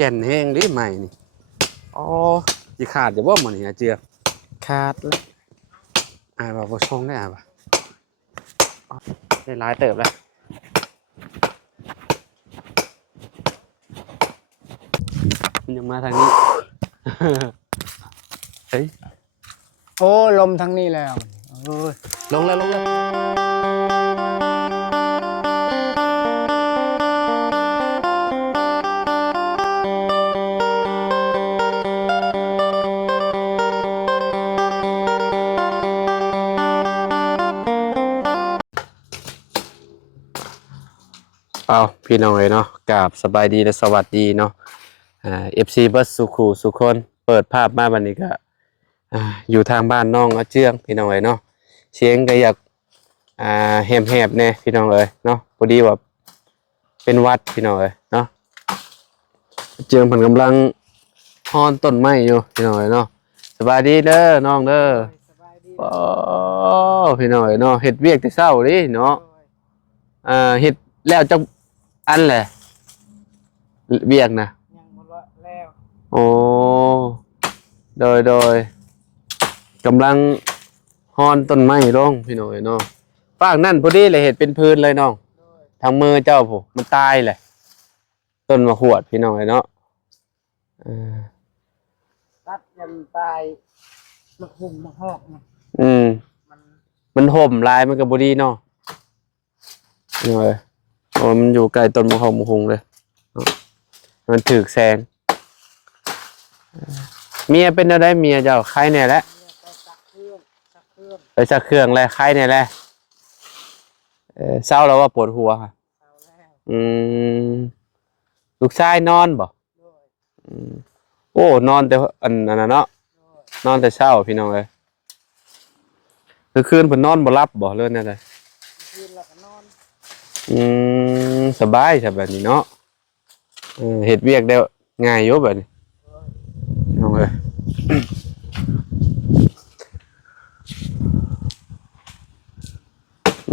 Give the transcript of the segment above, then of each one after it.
ก่นแห้งดิใหม่นี่อ๋อสิขาดจะบ่มื้อนี้เจือขาดแล้วว่าบ่ส่งได้บ่ได้หลายเติบแล้วมันยังมาทางนี้ เฮ้ย โอ้ลมทั้งนี้แล้วโอ้ยลงแล้วเอาพี่น้องเนาะกราบสบายดีและสวัสดีเนาะFC เบิร์ดสุขูสุคนเปิดภาพมาวันนี้ก็อยู่ทางบ้านน้องอาเจืองพี่น้องเนาะเสียงก็อยากแหบๆเนี่ยพี่น้องเนาะพอดีว่าเป็นวัดพี่น้องเนาะเจืองเพิ่นกำลังฮอนต้นไม้อยู่พี่น้องเนาะสบายดีเด้อน้องเด้อโอ้พี่น้องเนาะเฮ็ดเวียกแต่เช้าดิเนาะเฮ็ดแล้วจังอันแหละเวียกนะยังหมดแล้ว โอ้โดยกำลังฮอนต้นไม้ลงพี่น้อยเนาะฟากนั่นพอดีเลยเห็ดเป็นพื้นเลยน้องทางมือเจ้าผู้มันตายเลยต้นมะขวดพี่น้อยเนาะตัดยันตายมะหุ่มมะหอกนะมันห่มลายมันกับบดีเนาะพี่น้อยโอ้มันอยู่ใกล้ต้นมะหอกมะฮุงเลยมันถือแสงเมียเป็นอะไรเมียเจ้าใครเนี่ยแหละไปสักเครื่องเลยใครเนี่ยแหละเศร้าแล้วว่าปวดหัวค่ะลูกชายนอนบ่โอ้นอนแต่อันนั้นเนาะนอนแต่เช้าพี่น้องเลยคืนเพิ่นนอนบ่หลับบ่เรื่องอะไรสบายแบบนี้เนาะเฮ็ดเวียกได้ง่ายอยู่แบบนี้น้องเอ้ย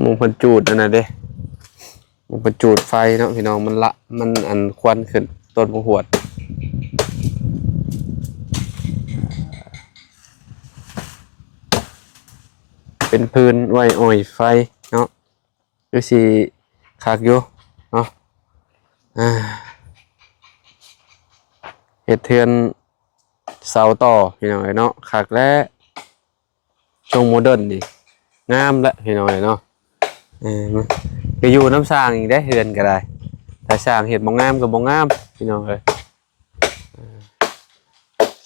มุงเพิ่นจูดนั่นน่ะเด้มุงเพิ่นจูดไฟเนาะพี่น้องมันอันควันขึ้นต้นมะหวดเป็นพื้นไว้อ่อยไฟเนาะอยู่สิคักอยู่เนาะเฮ็ดเทือนเสาต่อพี่น้องเนาะคักและทรงโมเดิร์นดิงามและพี่น้องเนาะก็อยู่น้ำสร้างอีกได้เฮือนก็ได้แต่สร้างเห็ดบ่งามกับบ่งามพี่น้องเอ้ย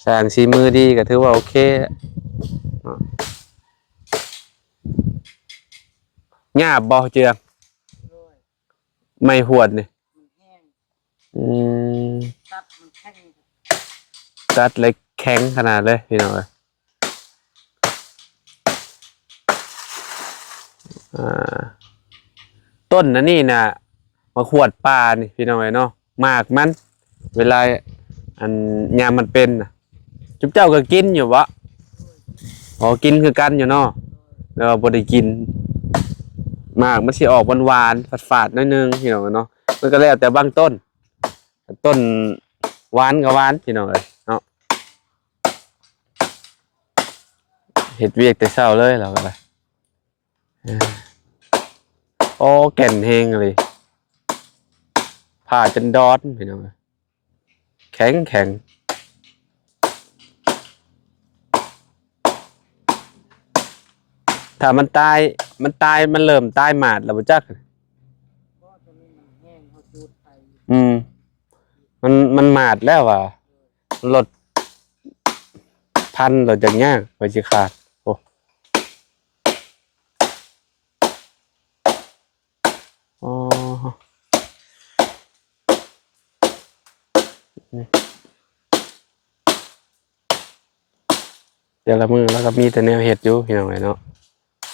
สร้างสีมือดีก็ถือว่าโอเคหญ้าบ่เจืองไม่หวดนี่ตัดเล็กแข็งขนาดเลยพี่น้องเอ้ยต้นนั่นนี่นะมาขวดปลานี่พี่น้องเนาะมากมันเวลาอันยามมันเป็นจุ๊บเจ้าก็กินอยู่วะอ๋อกินคือกันอยู่เนาะแล้วบ่ได้กินมากมันสิออกหวานๆฝาดๆนิดนึงพี่น้องเนาะมันก็แล้วแต่บางต้นหวานกับหวานพี่น้องเนาะเฮ็ดเวียกแต่เช้าเลยเราก็ไปโอ้แก่นเฮงเลยผ่าจนดอดพี่น้องแข็งถ้ามันตายมันเริ่มตายหมาดแล้วบ่จักมันหมาดแล้วว่ะรถพันเราจะยากไปสิขาดโอ้เดี๋ยวละมือแล้วก็มีแต่แนวเห็ดอยู่พี่น้องเนาะ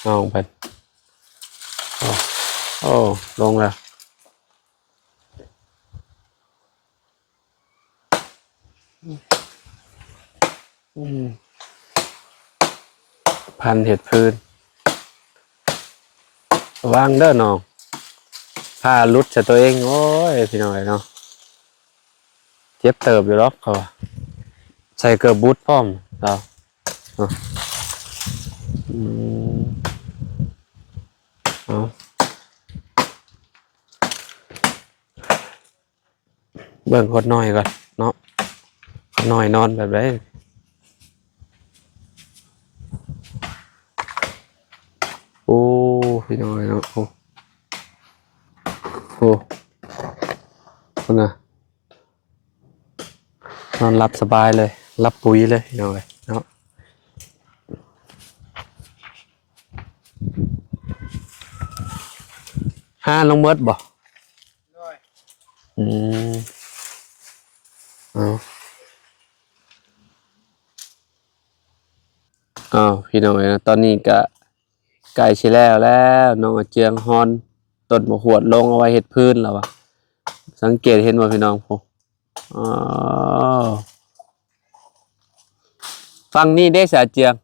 น้องเพิ่นโอ้ลงแล้วพันเห็ดพื้นวางเด้อน้องผ้าลุดจากตัวเองโอ้ยพี่น้องเนาะ เจ็บเติบอยู่หรอกเขาว่าใส่เกือบบูทพร้อมเราเนาะอืมเอาเบิ่งคนน้อยก่อนเนาะคนน้อยนอนแบบไรโอ้พี่น้อยเนาะโอ้โหคนน่ะนอนหลับสบายเลยรับปุ๋ยเลยพี่น้อยเนาะห้าลงเมิดบ่ ด้วย อืมเอาอ้าวพี่น้องเอ้ยนะตอนนี้ก็ใกล้สิแล้วน้องอาเจียงฮอนต้นมะขวดลงเอาไว้เฮ็ดพื้นแล้ววะสังเกตเห็นว่าพี่น้องผมอ๋อฟังนี่ได้สาเจียง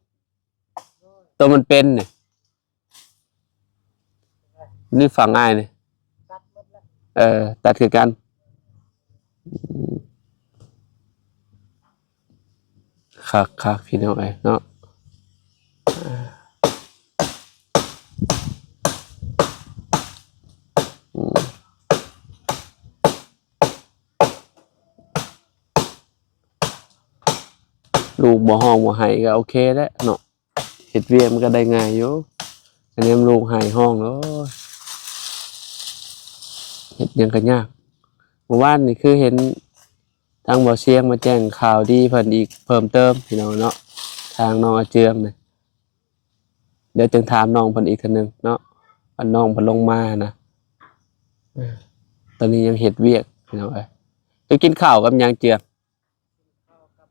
ตัวมันเป็นนี่นี่ฟังง่ายนี่ ตัดหมดแล้ว ตัดคือกันอืมครับพี่น้องเอ้ยเนาะอืมลูกบ่ห้องบ่ไห้ก็โอเคแล้วเนาะเฮ็ดเวียกมันก็ได้ง่ายอยู่อันนี้มันลูกไห้ห้องแล้วเฮ็ดหยังก็ยากเมื่อวานนี่คือเห็นทางบ่อเชียงมาแจ้งข่าวดีเพิ่นอีกเพิ่มเติมพี่น้องเนาะทางน้องอาเจืองนี่เดี๋ยวจึงถามน้องเพิ่นอีกทีนึงเนาะว่าน้องเพิ่นลงมานะเออตอนนี้ยังเฮ็ดเวียกพี่น้องเอ้ยจะกินข้าวกับหยังเจือง เข้ากับ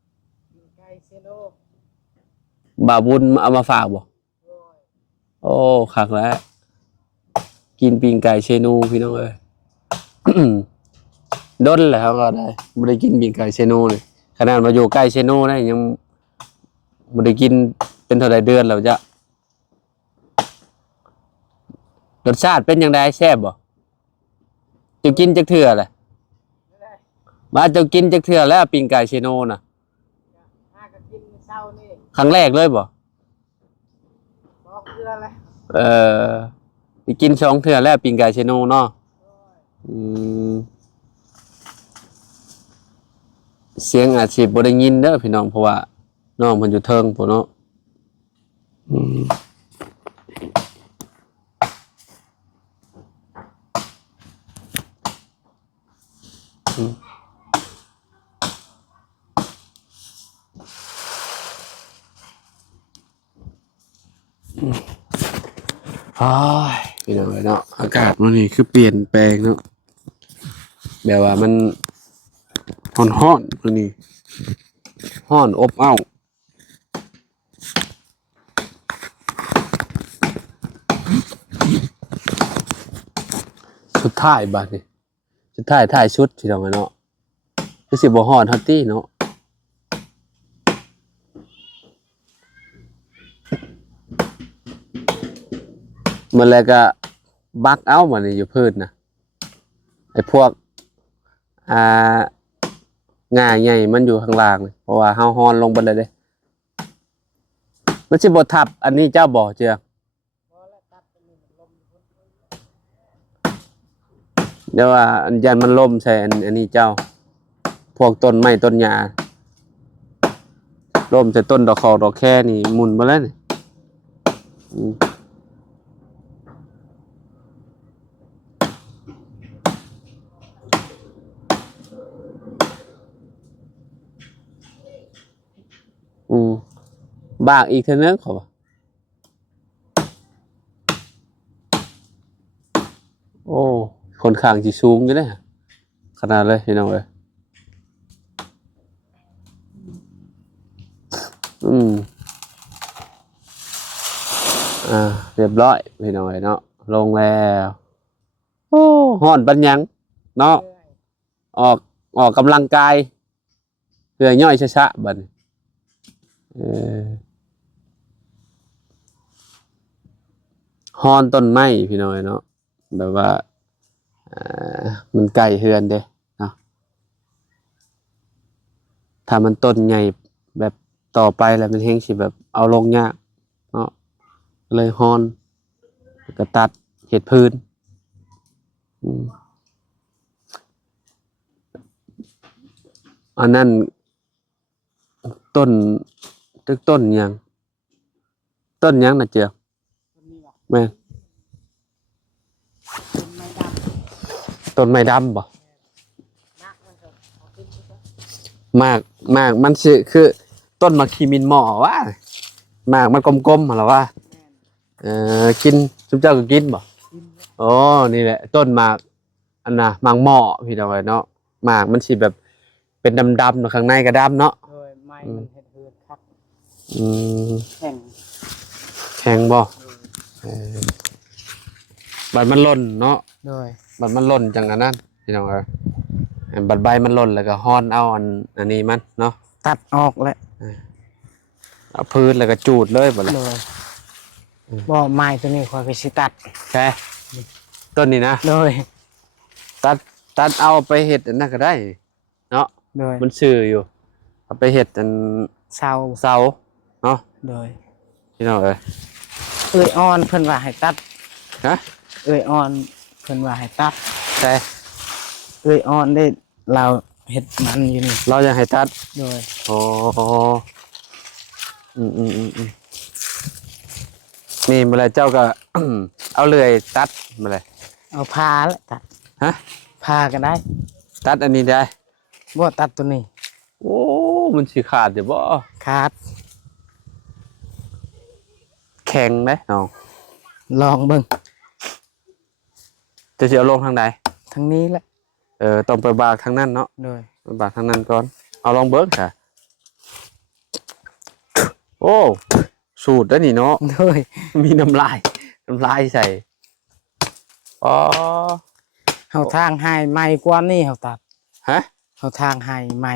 กินไก่เซโน บ่าวบุญเอามาฝากบ่ ด้วย โอ้คักแล้ว กินปิ้งไก่เชนูพี่น้องเอ้ย ดนแล้วก็ได้บ่ได้กินปิ้งไก่เชนูนี่ขนาดมาอยู่ใกล้เชนูนะยังบ่ได้กินเป็นเท่าใดเดือนแล้วจ้ะรสชาติเป็นจังไดแซ่บบ่เจ้ากินจักเทื่อแหละ ไม่ได้ ว่าเจ้ากินจักเทื่อแล้วปิ้งไก่เชนูน่ะ ห้าก็กินเช้านี่ ครั้งแรกเลยบ่ บอกเกลือเลย เอ่อไปกินสองเทื่อแล้วปิ้งไก่เชนูเนาะ ด้วย อืมเสียงอาจสิบ่ได้ยินเด้อพี่น้องเพราะว่าน้องเพิ่นอยู่เทิงพุ่นเนาะอืมอืมอ้ายพี่น้องเอ้ยเนาะอากาศมื้อนี้คือเปลี่ยนแปลงเนาะแบบว่ามันร้อนๆมื้อนี้ร้อนอบอ้าวสุดท้ายบัดนี้สุดท้ายท้ายชุดพี่น้องเอ้ยเนาะคือสิบ่ร้อนเฮาติเนาะมื้อแรกก็บักเอาบัดนี้อยู่พื้นน่ะไอ้พวกอ่าง่าใหญ่มันอยู่ข้างล่างนี่เพราะว่าเฮาฮ้อนลงเบิดเลยเด้มันสิบ่ทับอันนี้เจ้าบ่เจือ พอแล้วตัดไปนี่มันลมอยู่บน เดี๋ยวว่าอันยันมันล่มใส่อันนี้เจ้า พวกต้นไม้ต้นหญ้าล่มใส่ต้นดอกคอกดอกแค่นี่หมุนมาแล้วนี่อืมอืมบากอีกเท่านึงเขาว่าโอ้คนข้างสิสูงอยู่เด้อขนาดเลยพี่น้องเอ้ยอืมอ่าเรียบร้อยพี่น้องเอ้ยเนาะลงแล้วโอ้ฮ้อนปันหยังเนาะ เรื่อย ออกออกกำลังกายเพื่อย่อยชะๆบัดนี้เออฮอนต้นไม้พี่น้อยเนาะแบบว่าอ่ามันใกล้เฮือนเด้เนาะ ถ้ามันต้นใหญ่แบบต่อไปแล้วมันแห้งสิแบบเอาลงยากเนาะเลยฮอนแล้วก็ตัดเห็ดพื้นอืมอันนั้นต้นตึกต้นหยังต้นหยังน่ะเจียว คนนี้ว่ะ แม่น เป็นไม้ดำ ต้นไม้ดำบ่ มากมันก็เอาขึ้นไปซะ มากมากมันสิคือต้นมะขีมินหม้อวะมากมันกลมๆหั่นล่ะว่า แม่น กินซุปเจ้าก็กินบ่ กินแล้ว อ๋อนี่แหละต้นหมากอันน่ะหมากหม้อพี่น้องเอ้ยเนาะหมากมันสิแบบเป็นดำๆเนาะข้างในก็ดำเนาะ โดยไม้มันเฮ็ดเฮือนคัก อืม แข็ง แข็งบ่ โดย เออบัดมันหล่นเนาะ โดย บัดมันหล่นจังอันนั้นพี่น้องเอ้ยบัดใบมันหล่นแล้วก็ฮ้อนเอาอันนี้มันเนาะ ตัดออกแล้ว เอาพื้นแล้วก็จูดเลยบัด โด ละ ยบ่ไม้ตัวนี้คอยไปสิตัด แค่ต้นนี้นะ โดย ตัดเอาไปเฮ็ดอันนั้นก็ได้เนาะ โดย มันชื่ออยู่เอาไปเฮ็ดอัน เสา เสาเนาะ โดย พี่น้องเอ้ย เอ้ยอ่อนเพิ่นว่าให้ตัด ฮะ เอ้ยอ่อนเพิ่นว่าให้ตัด แต่ เอ้ยอ่อนได้เราเฮ็ดมันอยู่นี่ เราอยากให้ตัด โดย โอ้นี่เมื่อไรเจ้าก็ เอาเลื่อยตัดเมื่อไร เอาพาแล้วตัด ฮะ พาก็ได้ ตัดอันนี้ได้ บ่ตัดตัวนี้ โอ้มันสิขาดเดี๋ยวบ่ ขาด แข็งไหมน้อง ลองเบิ่ง จะสิเอาลงทางใด ทางนี้แหละ ต้องไปบากทางนั้นเนาะ โดย ไปบากทางนั้นก่อนเอาลองเบิ้งค่ะโอ้สูตรแล้วนี่เนาะ โดย มีน้ำลายใส่อ๋อ เฮาทางให้ใหม่กว่านี้เฮาตัด ฮะ เฮาทางให้ใหม่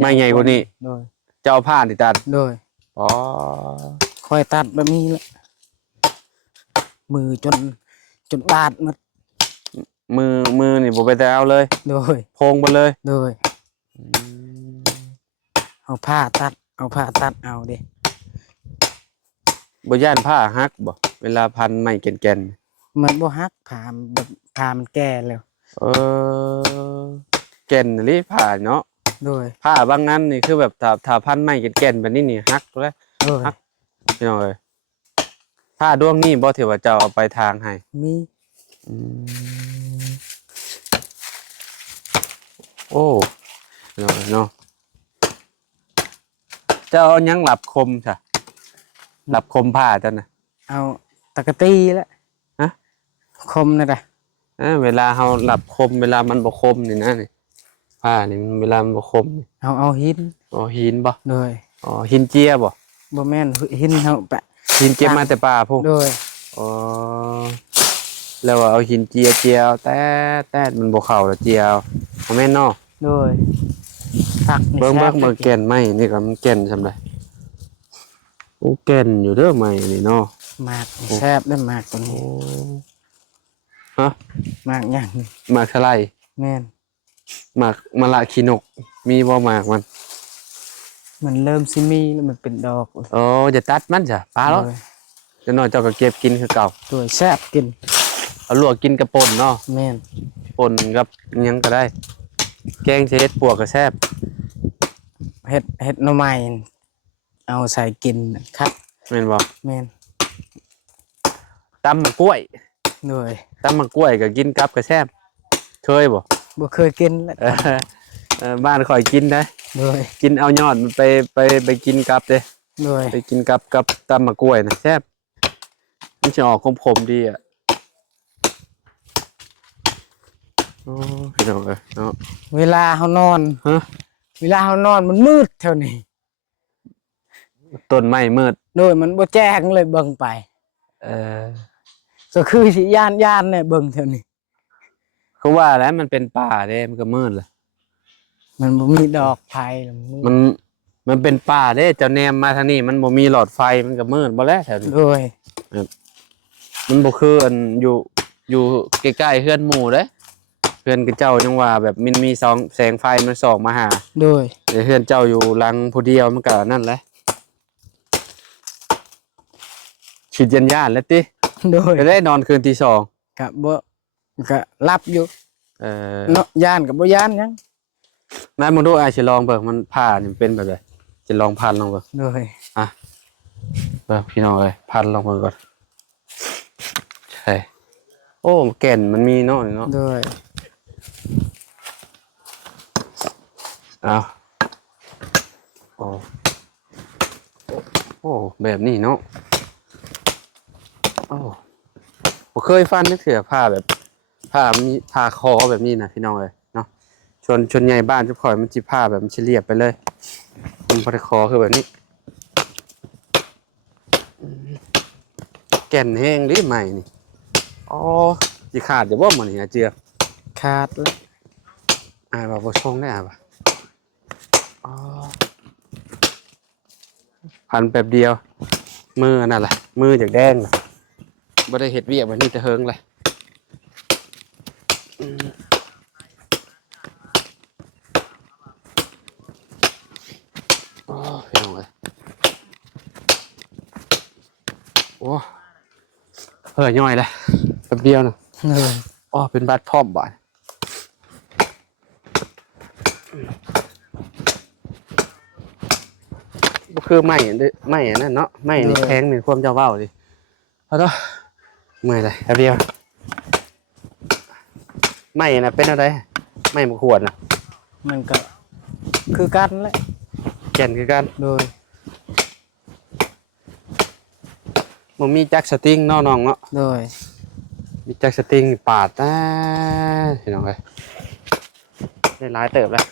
ไม่ใหญ่กว่านี้ โดย เจ้าผ้าดิตัด โดย อ๋อ ค่อยตัดแบบนี้แหละมือจนบาดหมด มือนี่บ่ไปแต่เอาเลย โดย โพงไปเลย โดยเอาผ้าตัดเอาเด้ บ่ย่านผ้าฮักบ่เวลาพันไม้แก่น มันบ่ฮักผ้าแบบผ้ามันแก่แล้ว ๆแก่นหรือผ้าเนาะ โดย ผ้าบางนั้นนี่คือแบบถ้าพันไม้แก่นๆแบบนี้นี่ฮักแล้ว โดย พี่น้องเอ้ยผ้าดวงนี้บ่ถือว่าเจ้าเอาไปทางให้ มี โอ้พี่น้องเอ้ยเนาะเจ้าเอาหยังหลับคมจ้ะหลับคมผ้าจ้ะนะ เอาตะกะตีแล้ว ฮะ คมนั่นแหละ เวลาเฮาหลับคมเวลามันบ่คมนี่นะนี่ผ้านี่มันเวลามันบ่คมนี่ เอาหิน อ๋อหินบ่ โดย อ๋อหินเจียบ่ บ่แม่นหินเฮาแปะ หินเก็บมาแต่ป่าพวก โดย อ๋อแล้วว่าเอาหินเจียวแต่มันบ่เข้าแล้วเจียวบ่แม่นเนาะ โดยผักนี่ เบิ่ง แซ่บ เบิ่งแก่นไม้นี่ก็มันแก่นซำใดโอ้แก่นอยู่เด้อไม้นี่เนาะ หมากนี่แซ่บได้อหมากตัว โอ้ นี้ ฮะ หมากหยังนี่ หมากสะไล แม่น หมากมะละขี้นก มีบ่หมากมัน มันเริ่มสิมีแล้วมันเป็นดอกเลย โอ้จะตัดมันจ้ะปลาแล้ว โดย จะน้อยเจ้าก็เก็บกินคือเก่า โดยแซ่บกิน เอาลวกกินกับป่นเนาะ แม่น ป่นกับอิหยังก็ได้ แกงเฮ็ดปวกก็แซ่บ เฮ็ดหน่อไม้เอาใส่กินครับ แม่นบ่ แม่น ตำมะกล้วย โดย ตำมะกล้วยก็กินกับก็แซ่บเคยบ่ บ่เคยกินแล้ว บ้านข่อยกินได้ โดย กินเอายอดมันไปกินกับเด้ โดย ไปกินกับตำมะกล้วยนะแซ่บมันจะออกขมๆดีอ่ะโอ้พี่น้องเอ้ยเนาะ เวลาเฮานอน ฮะ เวลาเฮานอนมันมืดเท่านี้ ต้นไม้มืด โดยมันบ่แจ้งเลยเบิ่งไป เออ ก็คือสิย่านเนี่ยเบิ่งเท่านี้ เขาว่าแล้วมันเป็นป่าเด้มันก็มืดเลย มันบ่มีดอกไผ่แล้วมันมืด มันเป็นป่าเด้เจ้าแนมมาทางนี้มันบ่มีหลอดไฟมันก็มืดบ่แล้วแถวนี้ โดย มันบ่คืออันอยู่ใกล้ๆเฮือนหมู่เด้ พื่อนกับเจ้ายังว่าแบบมันมีสองแสงไฟมันส่องมาหา โดย แต่เพื่อนเจ้าอยู่หลังผู้เดียวมันก็นั่นแหละฉีดยันย่านแล้วติ โดย จะได้นอนคืนที่สอง ก็บ่ก็รับอยู่ เออ เนาะย่านก็บ่ย่านหยัง นายมึงดูไอ้สิลองเบิ่งมันผ่านี่มันเป็นแบบไหนจะลองพันลองเบิ่ง โดย เบิ่งพี่น้องเอ้ยพันลองเบิ่งก่อนใช่โอ้แก่นมันมีเนาะนี่เนาะ โดย เอาโอ้โอ้แบบนี้เนาะโอ้ผมเคยฟันนึกเถื่อผ้าแบบผ้ามีผ้าคอแบบนี้นะพี่น้องเอ้ยเนาะชนใหญ่บ้านจุกข่อยมันจิผ้าแบบมันเฉลียบไปเลยมันพอดคอคือแบบนี้แก่นแห้งหรือใหม่นี่อ๋อจิขาดจะบ่มันนี่นะเจือ ขาดแล้ว ว่าบ่ชงได้ป่ะอ๋อพันแป๊บเดียวมือนั่นแหละมือจากแดงน่ะบ่ได้เฮ็ดเวียกแบบนี้แต่เฮิงเลยโอ้พี่น้องเอ้ยโอ้ย่อยเลยแป๊บเดียวน่ะ โดย อ๋อเป็นบาดพร้อมบาดบ่คือไม้อันเด้อไม้อันนั้นเนาะไม้นี่แพงนี่ความเจ้าเว้าดิเอาเนาะเมื่อยเลยแป๊บเดียวไม้น่ะเป็นอะไรไม้มะขวดน่ะ มันก็คือกันแหละ แก่นคือกัน โดย มันมีจักสติงเนาะน้องเนาะ โดย มีจักสติงปาดนะพี่น้องเอ้ยได้หลายเติบแล้ว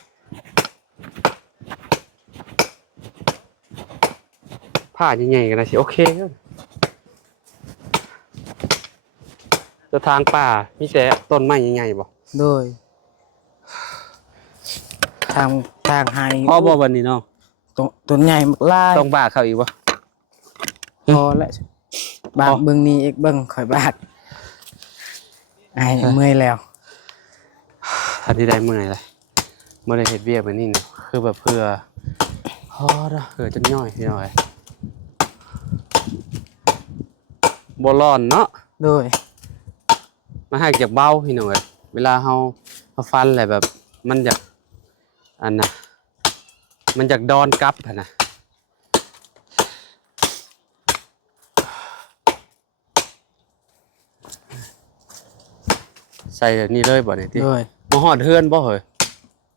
ผ้าใหญ่ๆกันนะสิโอเคอยู่จะทางป่ามีแต่ต้นไม้ใหญ่ๆบ่ โดยทางให้ พ่อบ่วันนี้เนาะ ต้นใหญ่มากลาย ต้องบ้าเขาอีกบ่ พอแล้วบากเบิ่งนี้อีกเบิ่งข่อยบากไอ้เมื่อยแล้ว ทันที่ได้เมื่อยเลยเมื่อได้เฮ็ดเวียกแบบนี้เนาะคือแบบเพื่อพอเนาะเผื่อจะย่อยพี่น้องเอ้ยบ่ร้อนเนาะ โดย มันหักจากเบาพี่น้องเอ้ยเวลาเฮาฟันอะไรแบบมันอยากอันน่ะมันอยากดอนกลับหั่นน่ะใส่แบบนี้เลยบ่นี่ติ โดย บ่ฮอดเฮือนบ่เฮ้ย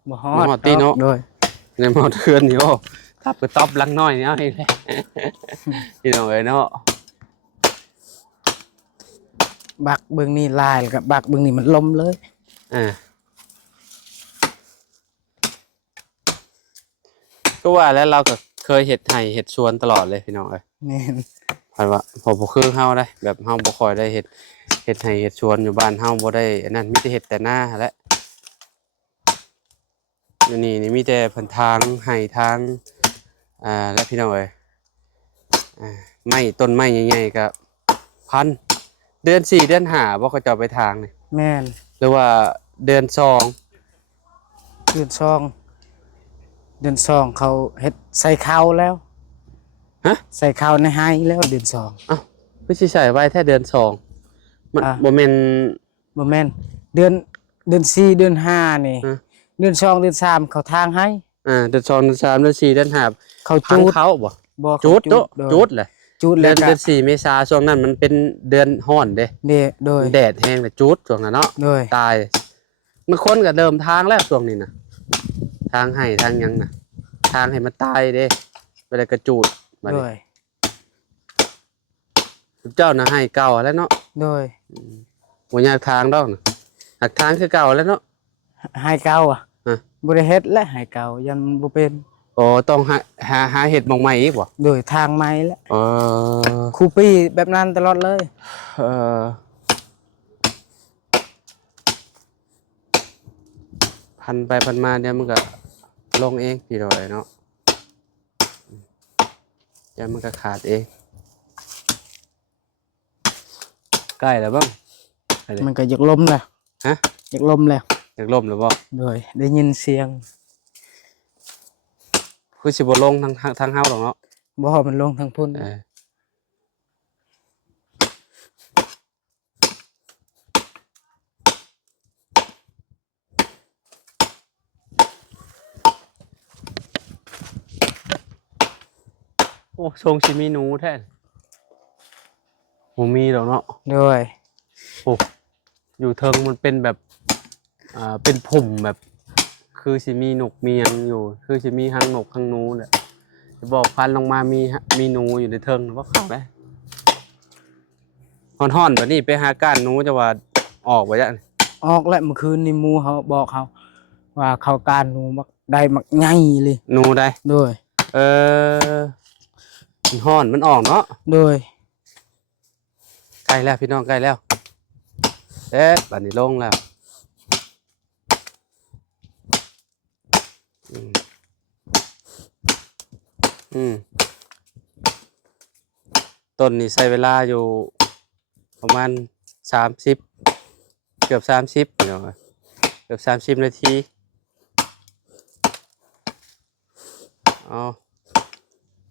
บ่ฮ บ่ฮอดติเนาะ โดย ในบ่ฮอดเฮือนนี่โอ้ทับกระต๊อบหลังน้อยนี่เอาอีกแล้วพี่น้องเอ้ยเนาะ บักเบิ่งนี่ลายแล้วก็บักเบิ่งนี่มันลมเลย ก็ว่าแล้วเราก็เคยเฮ็ดไร่เฮ็ดสวนตลอดเลยพี่น้องเอ้ย แม่น เพราะว่าผมบ่คือเฮาได้แบบเฮาบ่ค่อยได้เฮ็ดไร่เฮ็ดสวนอยู่บ้านเฮาบ่ได้อันนั้นมีแต่เฮ็ดแต่นาหั่นแหละอยู่นี่มีแต่เพิ่นทางไร่ทางและพี่น้องเอ้ยไม้ต้นไม้ใหญ่ๆก็พันเดือน4เดือน5บ่เขาเจ้าไปทางนี่ แม่น หรือว่าเดือน2เดือนสองเดือนสองเขาเฮ็ดใส่ข้าวแล้ว ฮะ ใส่ข้าวในไห้แล้วเดือนสอง อ้าวคือสิใช้ไว้แท้เดือน2มันบ่แม่น บ่แม่นเดือนสี่เดือนห้านี่ ฮะ เดือนสองเดือนสามเขาทางให้ เดือน2เดือน3เดือน4เดือน5 เขา พัง จูด เขาบ่ บ่เขา จุดโตะ โดย จุดแหละ จูด เดื แล้ อ วน ก็ เดือน4เมษาช่วงนั้นมันเป็นเดือนร้อนเด้ โดย แดดแห้งเลยจุดช่วงนั้นเนาะ โดย ตายมันคนก็เดิมทางแล้วช่วงนี้นะทางให้ทางหยังนะทางให้มันตายเด้ไปเลยกระจูดบัด โด นี้ ย เจ้าน่ะให้เก่าแล้วเนาะ โดย บ่ยากทางดอกนะหักทางคือเก่าแล้วเนาะ ไห้เก่าอ่ะ ฮะ บ่ได้เฮ็ดและไห้เก่ายันบ่เป็น อ๋อต้องหาเห็ดหมองใหม่อีกบ่ โดยทางไม้และ เออ ครูปีแบบนั้นตลอดเลย เออพันไปพันมาเดี๋ยวมันก็ลงเองพี่ดอยเนาะเดี๋ยวมันก็ขาดเองใกล้แล้วบ้าง มันก็อยากลมแล้ว ฮะ อยากลมแล้ว อยากล่มหรือบ่ โดยได้ยินเสียง คือสิบ่ลงทางเฮาหรอกเนาะ บ่มันลงทางพุ่น โอ้ทรงสิมีหนูแท้บ่มีดอกเนาะ โดย โอ้อยู่เทิงมันเป็นแบบเป็นพุ่มแบบ คือสิมีนกมีหยังอยู่ คือสิมีหางนกหางหนูแหละจะบอกพันลงมามีหนูอยู่ในเทิงว่าขับได้ฮ้อนๆแบบนี้ไปหาก้านหนูจะว่าออกบ่จ๊ะ ออกแล้วเมื่อคืนนี่หมู่เขาบอกเขา ว่าเขาการหนูมักได้มักใหญ่เลย หนูได้ โดย มันฮ้อนมันออกเนาะ โดย ใกล้แล้วพี่น้องใกล้แล้วบัดนี้ลงแล้วต้นนี้ใช้เวลาอยู่ประมาณ30เกือบ30พี่น้องเกือบ30นาที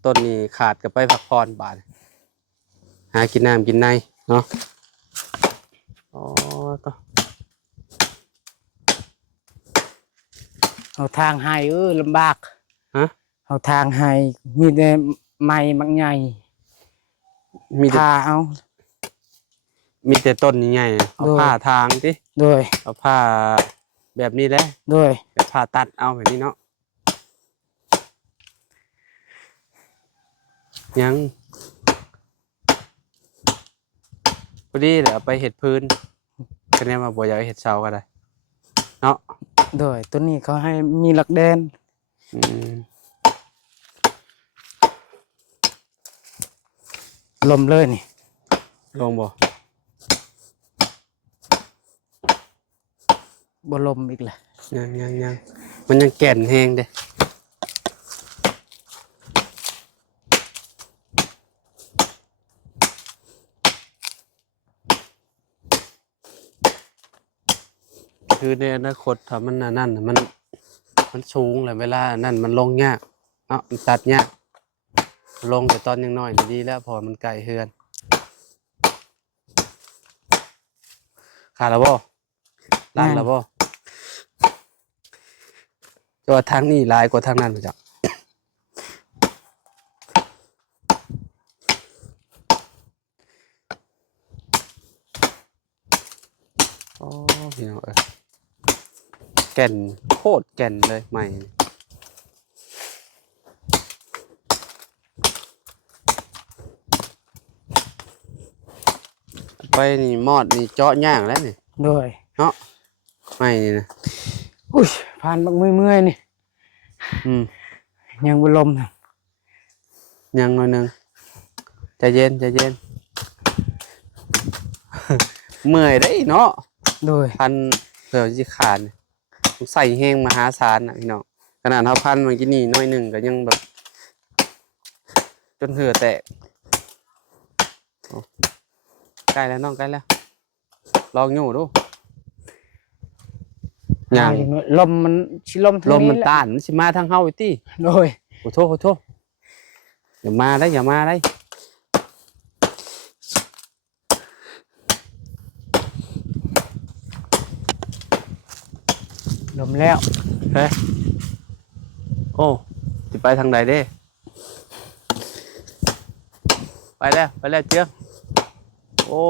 ต้นนี้ขาดกับไปพักผ่อนบาดหากินน้ำกินในเนาะต่อ เอาทางให้ลำบาก ฮะ เอาทางให้มีแต่ไม้มักใหญ่ มีแต่ พาเอา ต้นใหญ่ๆเอา โดย ผ้าทางดิ โดย เอาผ้าแบบนี้แหละ โดย แบบผ้าตัดเอาแบบนี้เนาะยังพอดีเดี๋ยวเอาไปเห็ดพื้นก็เนี่ยมาบ่อยากให้เห็ดเสาก็ได้เนาะ โดยตัวนี้เขาให้มีหลักแดน อืม ลมเลยนี่ ลงบ่ บ่ลมอีกแหละ ยังมันยังแก่นแห้งเด้คือในอนาคตถ้ามันนั่นน่ะมันสูงแหละเวลานั่นมันลงยากเนาะมันตัดยากลงแต่ตอนยังน้อยนี่ดีแล้วพอมันไกลเฮือนขาดแล้วบ่ล้างแล้วบ่แต่ว่าทางนี้หลายกว่าทางนั้นมาจ้ะโอ้พี่น้องแก่นโคตรแก่นเลยใหม่ไปนี่มอดนี่เจาะย่างแล้วนี่ โดย เนาะไม่นี่นะ อุ้ยผ่านบักเมื่อยๆนี่ ยังบ่ลมนะ ยังหน่อยหนึงใจเย็น เมื่อยได้เนาะ โดย พันเผื่อจิขาดใส่แห้งมหาศาลนะพี่น้องขนาดเท่าพันเมื่อกี้นี่น้อยหนึ่งก็ยังแบบ จนเหือแตกโอ้ใกล้แล้วน้องใกล้แล้ว ลองอยู่ดูยัง ลมมันสิลมทาง ลมมัน แหละ ต้านมันสิมาทางเฮาอีตี้ โดย ขอโทษอย่ามาได้ ลมแล้ว เฮ้ยโอ้จะไปทางใดเด้ไปแล้วเจียงโอ้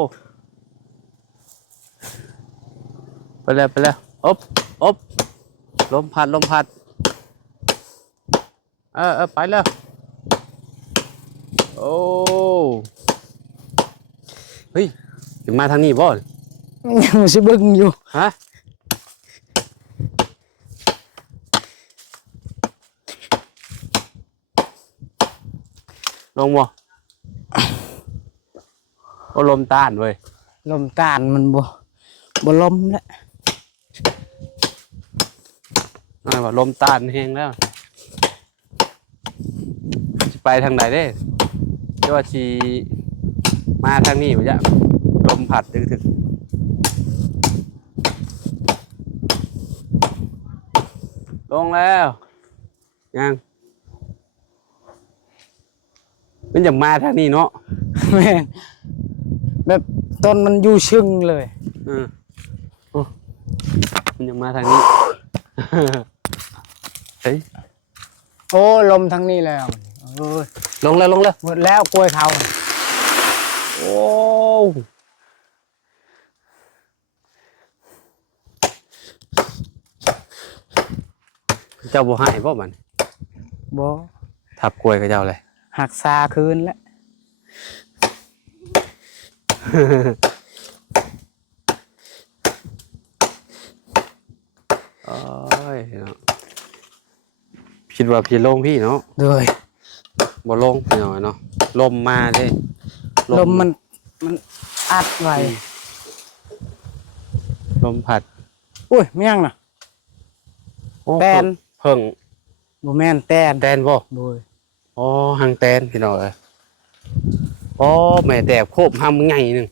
ไปแล้วอบลมพัดไปแล้วโอ้เฮ้ยจะมาทางนี้บ่ ยังสิเบิ่งอยู่ ฮะลงบ่โอ้ลมต้านเว้ย ลมต้านมันบ่ลมแล้ว นั่นว่าลมต้านแห้งแล้วจะไปทางไหนเด้จะว่าชีมาทางนี้บ่จ๊ะลมพัดถึก งแล้วยังมันอยากมาทางนี้เนาะ แม่นแบบต้นมันอยู่ชึงเลย โอ้มันอยากมาทางนี้ เฮ้ย โอ้ลมทั้งนี้แล้วโอ้ย ลงแล้ว หมดแล้วกล้วยเขา โอ้เจ้าบ่ให้บ่มัน บ่ ทับกล้วยกับเจ้าเลย หักซาคืนแล้ว โอ้ยเนาะคิดว่าพี่ลงพี่เนาะ โดย บ่ลงพี่น้อยเนาะลมมาเด้ ลมมันอัดไว้ ลมพัด อุ้ยไม่ยังน่ะ โอ้ แตน เพิ่ง บ่แม่นแตน แตนบ่ โดย อ๋อหางแตนพี่น้อยอ๋อแม่แตกโคบหำใหญ่หนึง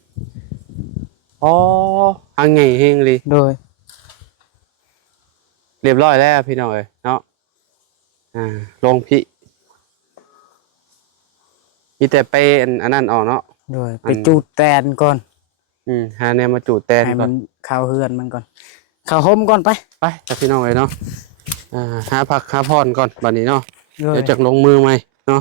อ๋อหางใหญ่เฮงเลย โดย เรียบร้อยแล้วพี่น้อยเนาะลงพี่มีแต่ไปอันนั้นออกเนาะ โดยไปจูดแตนก่อน หาแนวมาจูดแตน ให้ ก่ มั อน นเข้าเฮือนมันก่อนเข้าห่มก่อนไป ไปจับพี่น้องเลยเนาะหาผักหาพรก่อนบัดนี้เนาะ โดย เดี๋ยวจักลงมือไหมเนาะ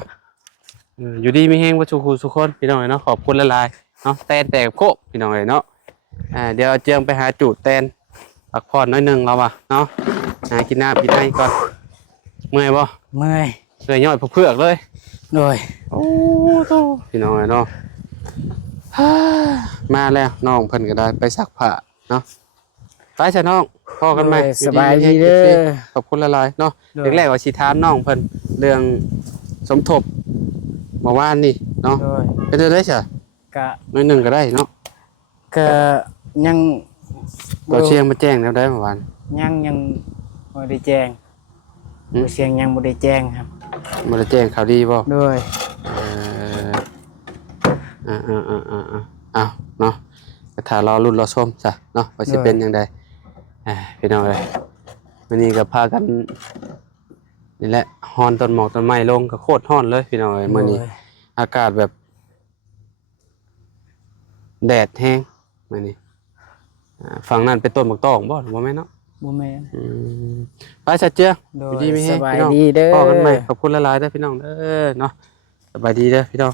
อยู่ดีมีแห้งวัชุคูสุคนพี่น้องเลยเนาะขอบคุณละลายเนาะแตนแตกโคกพี่น้องเลยเนาะเดี๋ยวเจียงไปหาจูดแตนผักพรน้อยหนึ่งเราอะเนาะหากินน้ำกินไนก่อนเมื่อยบ่ เมื่อย เมื่อยย่อยเพื่อกเลย โดย โอ้โหพี่น้องเลยเนาะ มาแล้วน้องเพิ่นก็ได้ไปซักผ้าเนาะไปจ้ะน้องพอกันไหม โดยสบายดีเด้อ ขอบคุณละลายเนาะ โดย แรกๆว่าสิถามน้องเพิ่นเรื่องสมทบเมื่อวานนี่เนาะ โดย เป็นได้จ้ะ กะ น้อยหนึ่งก็ได้เนาะ ก็ยัง ตัวเชียงมาแจ้งแล้วได้เมื่อวาน ยังบ่ได้แจ้ง อืม เสียงยังบ่ได้แจ้งครับ มาแจ้งข่าวดีบ่ โดย เอาเนาะก็ถ้ารอรุ่นรอชมจ้ะเนาะว่าสิเป็นยังไงพี่น้องเอ้ยวันนี้ก็พากันนี่แหละฮอนต้นหมอกต้นไม้ลงก็โคตรฮ้อนเลยพี่น้องเอ้ยมื้อนี้ โดย อากาศแบบแดดแห้งมื้อนี้ฝั่งนั้นเป็นต้นหมากตองบ่หรือว่าแม่นเนาะ บ่แม่น ไปซะเจ้า โด อย ยู่ดีมีแฮง สบาย พี่น้อง ดีเด้อ พอกันใหม่ขอบคุณหลายๆเด้อพี่น้องเด้อเนาะสบายดีเด้อพี่น้อง